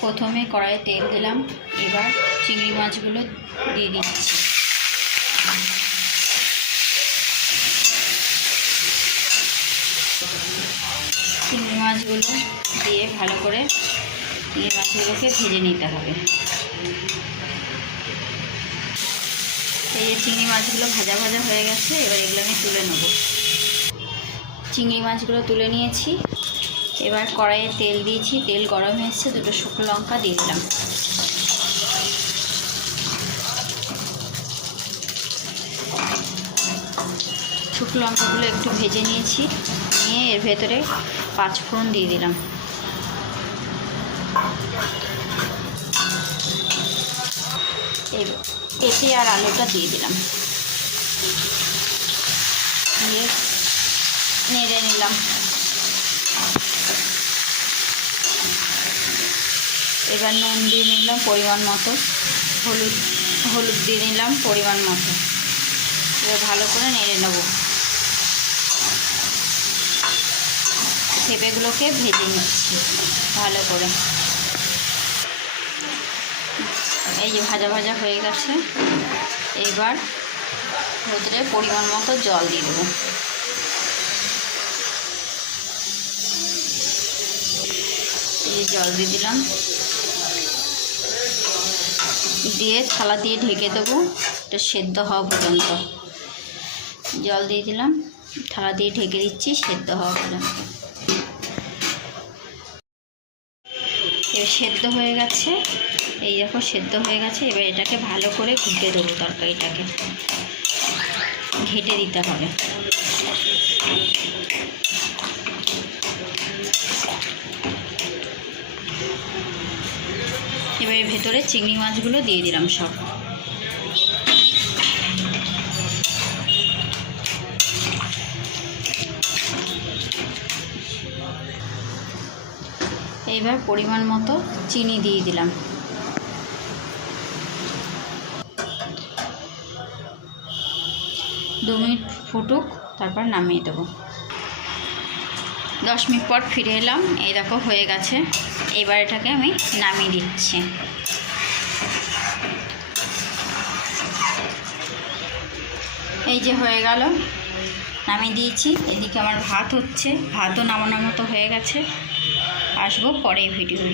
প্রথমে কড়াইয়ে তেল দিলাম, এবার চিংড়ি মাছগুলো দিয়ে দিচ্ছি। চিংড়ি মাছগুলো দিয়ে ভালো করে চিংড়ি মাছগুলোকে ভেজে নিতে হবে। এই যে চিংড়ি মাছগুলো ভাজা ভাজা হয়ে গেছে, এবার এগুলো আমি তুলে নেব। চিংড়ি মাছগুলো তুলে নিয়েছি, এবার কড়াইয়ে তেল দিয়েছি, তেল গরম হয়েছে, দুটো শুকনো লঙ্কা দিয়ে দিলাম। শুকনো লঙ্কাগুলো একটু ভেজে নিয়েছি, নিয়ে এর ভেতরে 5 ফোড়ন দিয়ে দিলাম। পেঁপে আর আলুটা দিয়ে দিলাম, দিয়ে নেড়ে নিলাম। এবার নুন দিয়ে নিলাম পরিমাণ মতো, হলুদ দিয়ে নিলাম পরিমাণ মতো। এবার ভালো করে নেড়ে নেব। পেঁপেগুলোকে ভেজে নিচ্ছি ভালো করে। এই যে ভাজা ভাজা হয়ে গেছে, এবার ভেতরে পরিমাণ মতো জল দিয়ে দেবো। এই জল দিয়ে দিলাম, দিয়ে থালা দিয়ে ঢেকে দেবো এটা সেদ্ধ হওয়া পর্যন্ত। জল দিয়ে দিলাম, থালা দিয়ে ঢেকে দিচ্ছি সেদ্ধ হওয়া পর্যন্ত। এবার সেদ্ধ হয়ে গেছে, এই দেখো সেদ্ধ হয়ে গেছে। এবার এটাকে ভালো করে ঘুটে দেবো, তরকারিটাকে ঘেটে দিতে হবে। এবার এর ভেতরে চিংড়ি মাছগুলো দিয়ে দিলাম সব। এইবার পরিমাণ মতো চিনি দিয়ে দিলাম। দু মিনিট ফুটুক, তারপর নামিয়ে দেবো। 10 মিনিট পর ফিরে এলাম, এই দেখো হয়ে গেছে। এবার এটাকে আমি নামিয়ে দিচ্ছি। এই যে হয়ে গেল, নামিয়ে দিয়েছি। এদিকে আমার ভাত হচ্ছে, ভাতও নামানোর মতো হয়ে গেছে। আসবো পরে ভিডিওয়।